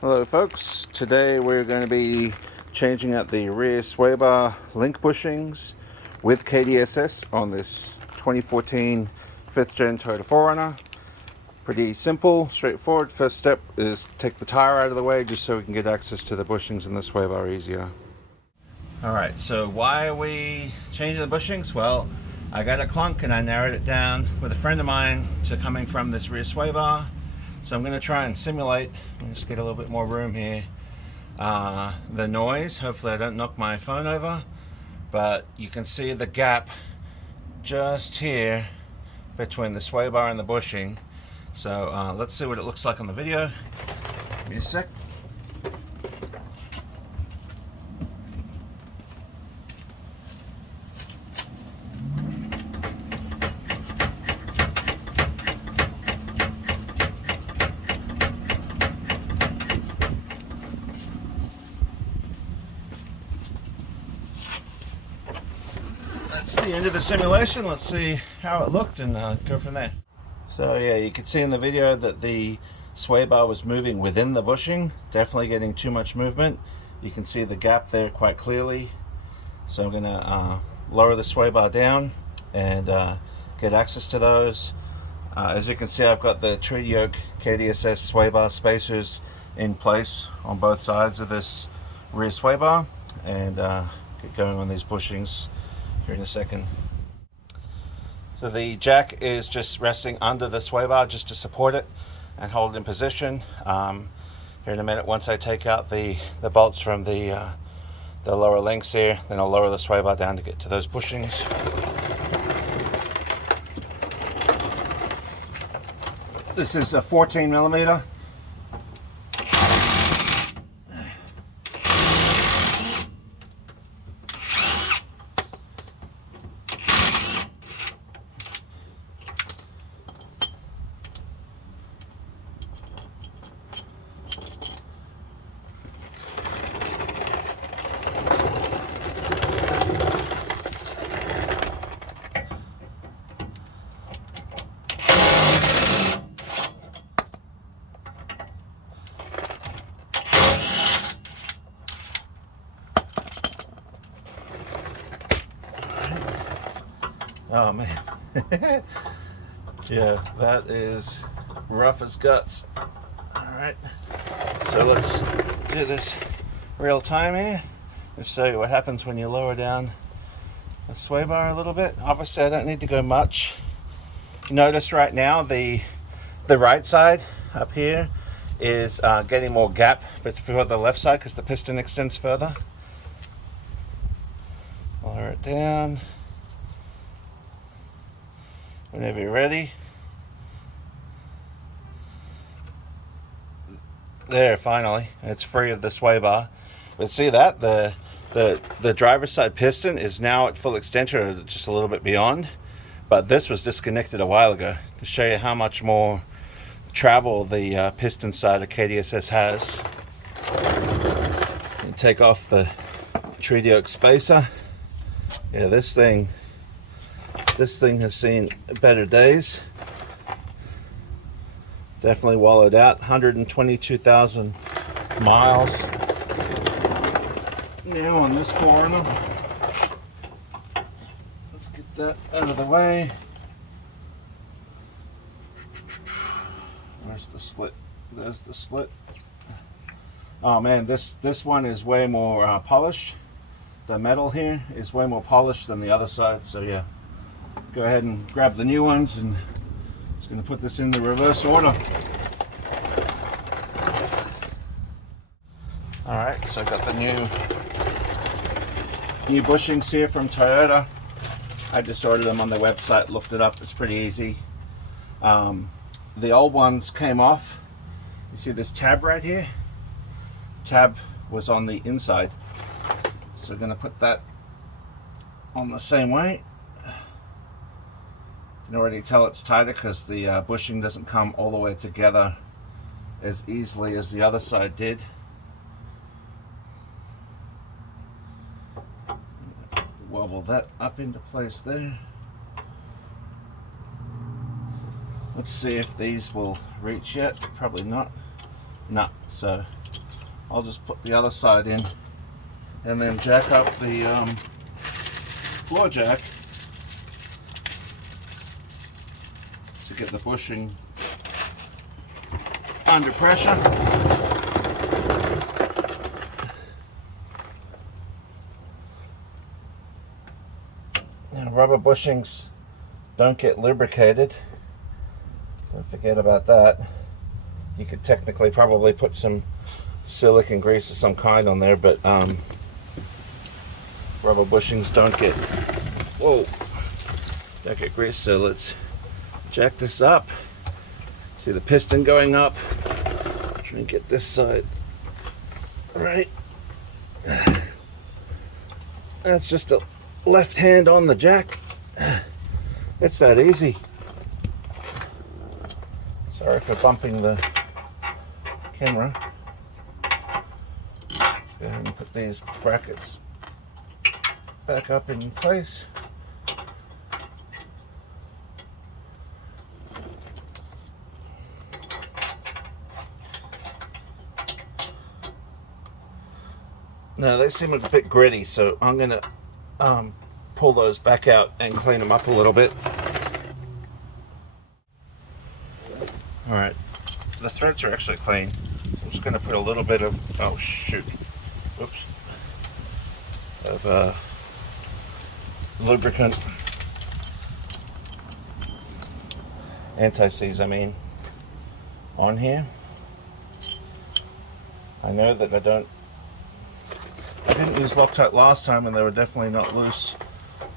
Hello folks, today we're going to be changing out the rear sway bar link bushings with KDSS on this 2014 5th gen Toyota 4Runner. Pretty simple, straightforward. First step is take the tire out of the way just so we can get access to the bushings and the sway bar easier. Alright, so why are we changing the bushings? Well, I got a clunk and I narrowed it down with a friend of mine to coming from this rear sway bar. So I'm going to try and simulate, let's get a little bit more room here, the noise. Hopefully I don't knock my phone over, but you can see the gap just here between the sway bar and the bushing. So let's see what it looks like on the video. Give me a sec. That's the end of the simulation. Let's see how it looked and go from there. So yeah, you can see in the video that the sway bar was moving within the bushing, definitely getting too much movement. You can see the gap there quite clearly. So I'm gonna lower the sway bar down and get access to those. As you can see, I've got the treaty yoke KDSS sway bar spacers in place on both sides of this rear sway bar, and get going on these bushings here in a second. So the jack is just resting under the sway bar just to support it and hold it in position. Here in a minute, once I take out the bolts from the lower links here, then I'll lower the sway bar down to get to those bushings. This is a 14 millimeter. Oh man, yeah, that is rough as guts. All right, so let's do this real time here and show you what happens when you lower down the sway bar a little bit. Obviously, I don't need to go much. Notice right now the right side up here is getting more gap, but for the left side because the piston extends further. Lower it down. Whenever you're ready. There, finally, it's free of the sway bar. But see that the driver's side piston is now at full extension, or just a little bit beyond. But this was disconnected a while ago to show you how much more travel the piston side of KDSS has. And take off the treaty yoke spacer. Yeah, this thing has seen better days. Definitely wallowed out. 122,000 miles now on this 4Runner. Let's get that out of the way. Where's the split? There's the split. Oh man, this one is way more polished. The metal here is way more polished than the other side, so yeah. Go ahead and grab the new ones, and just going to put this in the reverse order. Alright, so I've got the new bushings here from Toyota. I just ordered them on their website, looked it up, it's pretty easy. The old ones came off. You see this tab right here? Tab was on the inside. So we're going to put that on the same way. You can already tell it's tighter because the bushing doesn't come all the way together as easily as the other side did. Wobble that up into place there. Let's see if these will reach yet. Probably not. nut. So I'll just put the other side in and then jack up the floor jack to get the bushing under pressure. Now, rubber bushings don't get lubricated. Don't forget about that. You could technically probably put some silicone grease of some kind on there, but rubber bushings don't get grease. So let's jack this up. See the piston going up. Try and get this side right. That's just a left hand on the jack. It's that easy. Sorry for bumping the camera. Let's go ahead and put these brackets back up in place. Now they seem a bit gritty, so I'm gonna pull those back out and clean them up a little bit. All right, the threads are actually clean. I'm just gonna put a little bit of, lubricant, anti-seize, on here. I know that I didn't use Loctite last time, and they were definitely not loose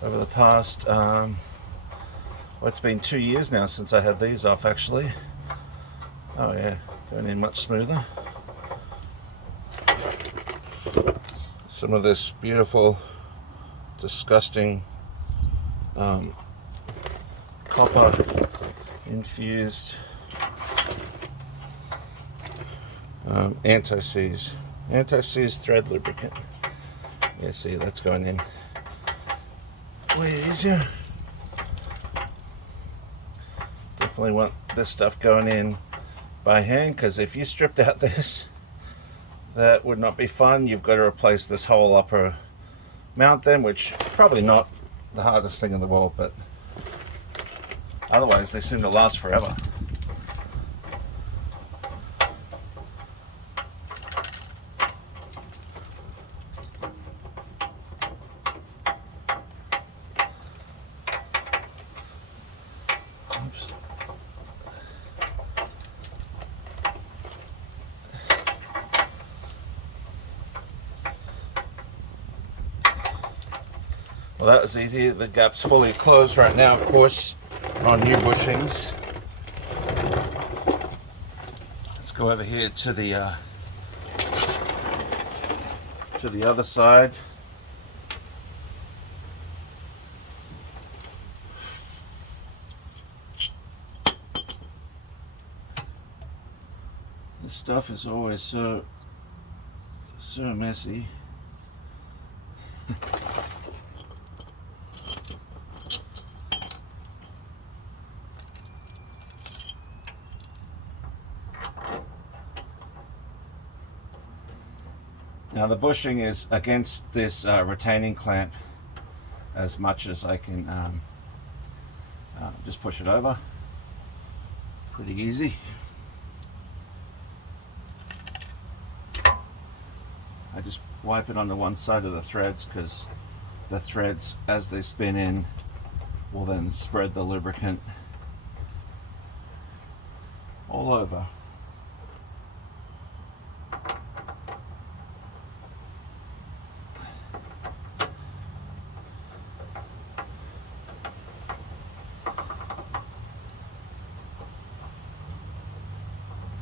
over the past, it's been 2 years now since I had these off, actually. Oh yeah, going in much smoother. Some of this beautiful, disgusting copper infused anti-seize thread lubricant. Yeah, see, that's going in way easier. Definitely want this stuff going in by hand, because if you stripped out this, that would not be fun. You've got to replace this whole upper mount then, which probably not the hardest thing in the world, but otherwise they seem to last forever. Well, that was easy. The gap's fully closed right now, of course, on new bushings. Let's go over here to the other side. This stuff is always so messy. Now the bushing is against this retaining clamp as much as I can just push it over. Pretty easy. I just wipe it onto one side of the threads, because the threads, as they spin in, will then spread the lubricant all over.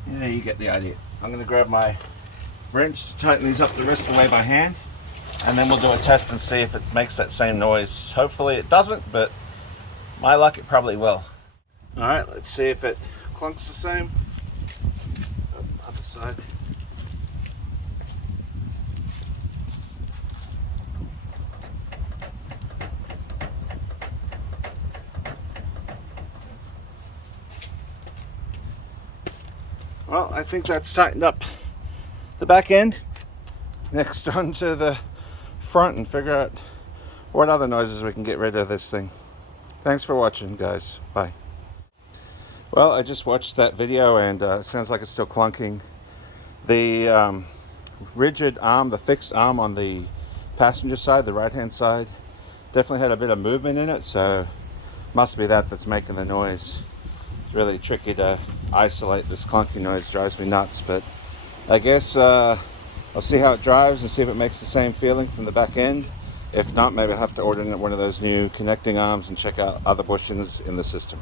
Yeah, you get the idea. I'm going to grab my wrench to tighten these up the rest of the way by hand, and then we'll do a test and see if it makes that same noise. Hopefully it doesn't, but my luck, it probably will. Alright, let's see if it clunks the same. Other side. Well, I think that's tightened up the back end. Next on to the front and figure out what other noises we can get rid of this thing. Thanks for watching, guys. Bye. Well, I just watched that video and it sounds like it's still clunking. The rigid arm, the fixed arm on the passenger side, the right hand side, definitely had a bit of movement in it, so must be that's making the noise. It's really tricky to isolate this clunking noise, drives me nuts, but I guess I'll see how it drives and see if it makes the same feeling from the back end. If not, maybe I'll have to order one of those new connecting arms and check out other bushings in the system.